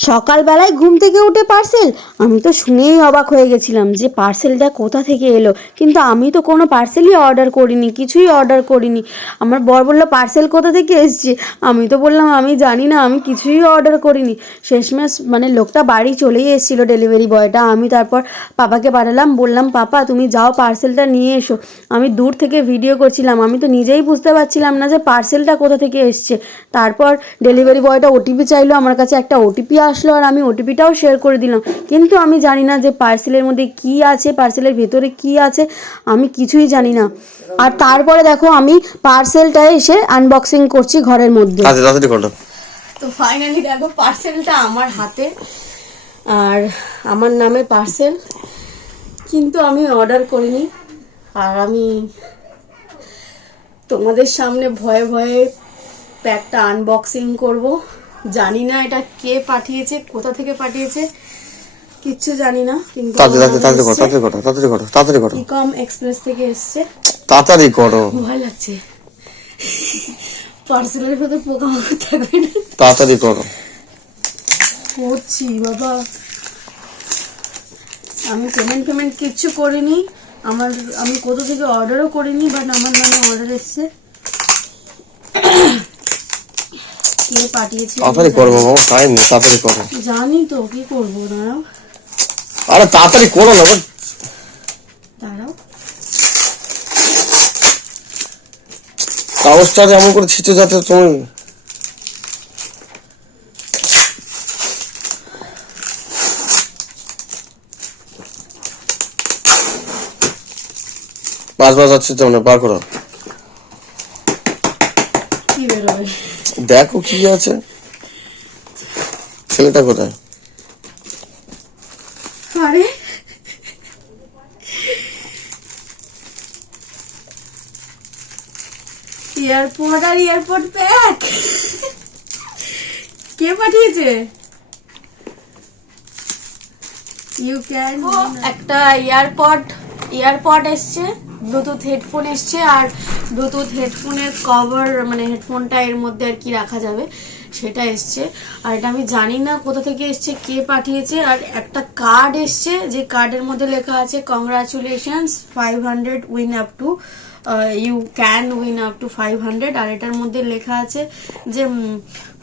সকালবেলায় ঘুম থেকে উঠে পার্সেল আমি তো শুনেই অবাক হয়ে গেছিলাম যে পার্সেলটা কোথা থেকে এলো। কিন্তু আমি তো কোনো পার্সেলই অর্ডার করিনি, কিছুই অর্ডার করিনি। আমার বর বলল পার্সেল কোথা থেকে এসছে? আমি তো বললাম, আমি জানি না, আমি কিছুই অর্ডার করিনি। শেষমেশ মানে লোকটা বাড়ি চলেই এসেছিল ডেলিভারি বয়টা আমি তারপর পাপাকে পাঠালাম, বললাম, পাপা, তুমি যাও পার্সেলটা নিয়ে এসো। আমি দূর থেকে ভিডিও করছিলাম। আমি তো নিজেই বুঝতে পারছিলাম না যে পার্সেলটা কোথা থেকে এসছে। তারপর ডেলিভারি বয়টা ওটিপি চাইলো। আমার কাছে একটা ওটিপি আসলো আর আমি ওটিপিটাও শেয়ার করে দিলাম। কিন্তু আমি জানি না যে পার্সেলের মধ্যে কি আছে পার্সেলের ভেতরে কি আছে আমি কিছুই জানি না। আর তারপরে দেখো আমি পার্সেলটা এসে আনবক্সিং করছি ঘরের মধ্যে। আচ্ছা তো ফাইনালি দেখো পার্সেলটা আমার হাতে। আর আমার নামে পার্সেল কিন্তু আমি অর্ডার করিনি। আর আমি তোমাদের সামনে ভয়ে ভয়ে প্যাকটা আনবক্সিং করব। জানি না এটা কে পাঠিয়েছে কোথা থেকে পাঠিয়েছে কিচ্ছু জানি না কিন্তু তাড়াতাড়ি তাড়াতাড়ি তাড়াতাড়ি করো তাড়াতাড়ি করো তাড়াতাড়ি করো ইকম এক্সপ্রেস থেকে এসছে। তাড়াতাড়ি করো। ভয় লাগছে। পার্সেলের ভেতর পোকামাকড় থাকবে না। তাড়াতাড়ি করো। করছি বাবা। আমি পেমেন্ট পেমেন্ট কিচ্ছু করিনি। আমার আমি কোথা থেকে অর্ডারও করিনি বাট আমার নামে অর্ডার এসছে। কে পাঠিয়েছে। তাড়াতাড়ি করো বাবা টাইম নেই তাড়াতাড়ি করো। জানি তো কি করব দাঁড়াও। আরে তাড়াতাড়ি করো না দাঁড়াও। কাগজটা এমন করে ছিটে যাতে তুমি বাস বাস আছে তো বার করো। কি বেরোবে? দেখো কি আছে। ছেলেটা কোথায়? আরে। এয়ারপোর্ট আর এয়ারপোর্ট প্যাক কে পাঠিয়েছে? ইউ ক্যান একটা এয়ারপড এয়ারপড এসছে। ব্লুটুথ হেডফোন এসছে আর ব্লুটুথ হেডফোনের কভার মানে হেডফোনটা এর মধ্যে আর কি রাখা যাবে, সেটা এসছে। আর এটা আমি জানি না কোথা থেকে এসছে, কে পাঠিয়েছে। আর একটা কার্ড এসছে, যে কার্ডের মধ্যে লেখা আছে congratulations five hundred win up to you can win up to five hundred আর এটার মধ্যে লেখা আছে যে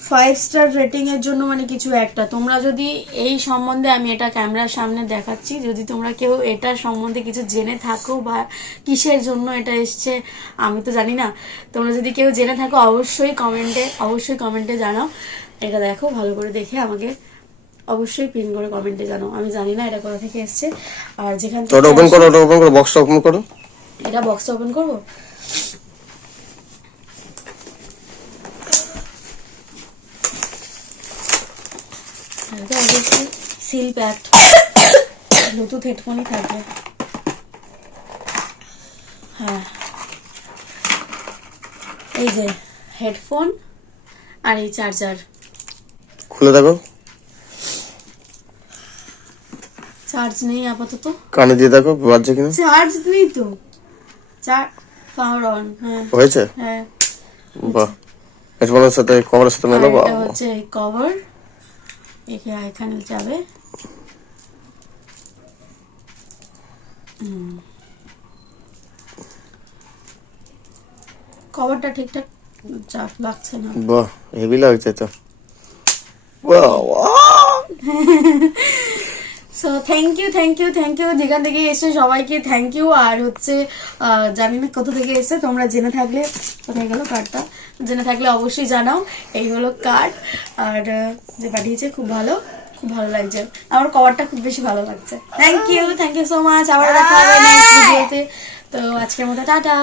ফাইভ স্টার রেটিং এর জন্য মানে কিছু একটা। তোমরা যদি এই সম্বন্ধে আমি এটা ক্যামেরার সামনে দেখাচ্ছি যদি তোমরা কেউ এটার সম্বন্ধে কিছু জেনে থাকো বা কিসের জন্য এটা এসছে আমি তো জানি না। তোমরা যদি কেউ জেনে থাকো অবশ্যই কমেন্টে অবশ্যই কমেন্টে জানাও। এটা দেখো ভালো করে দেখে আমাকে অবশ্যই পিন করে কমেন্টে জানাও। আমি জানি না এটা কোথা থেকে এসছে। আর যেখান তো ওটা থেকে ওপেন করো ওটা ওপেন করো বক্সটা ওপেন করো। এটা বক্সটা ওপেন করব? সিল প্যাকড ব্লুটুথ হেডফোনই থাকবে। হ্যাঁ। এই যে হেডফোন আর এই চার্জার খুলে দেখো। চার্জ নেই আপাতত। কানে দিয়ে দেখো বাজছে কিনা? চার্জ নেই তো। হ্যাঁ। হয়েছে? হ্যাঁ। বাহ। হেডফোনের সাথে কভারের সাথে মেলো এটা বাহ হচ্ছে কভার। একে এখানে যাবে। কভারটা ঠিকঠাক চাপ লাগছে না। বাহ হেভি লাগছে তো বাহ। So thank you thank you thank you যেখান থেকে এসে সবাইকে থ্যাংক ইউ আর হচ্ছে জানি না কোথা থেকে এসে তোমরা জেনে থাকলে কোথায় গেল কার্ডটা জেনে থাকলে অবশ্যই জানাও এই হলো কার্ড আর যে পাঠিয়েছে খুব ভালো খুব ভালো লাগছে। আমার কভারটা খুব বেশি ভালো লাগছে। Thank you thank you so much আবার দেখা হবে নেক্সট ভিডিওতে তো আজকের মতো টাটা।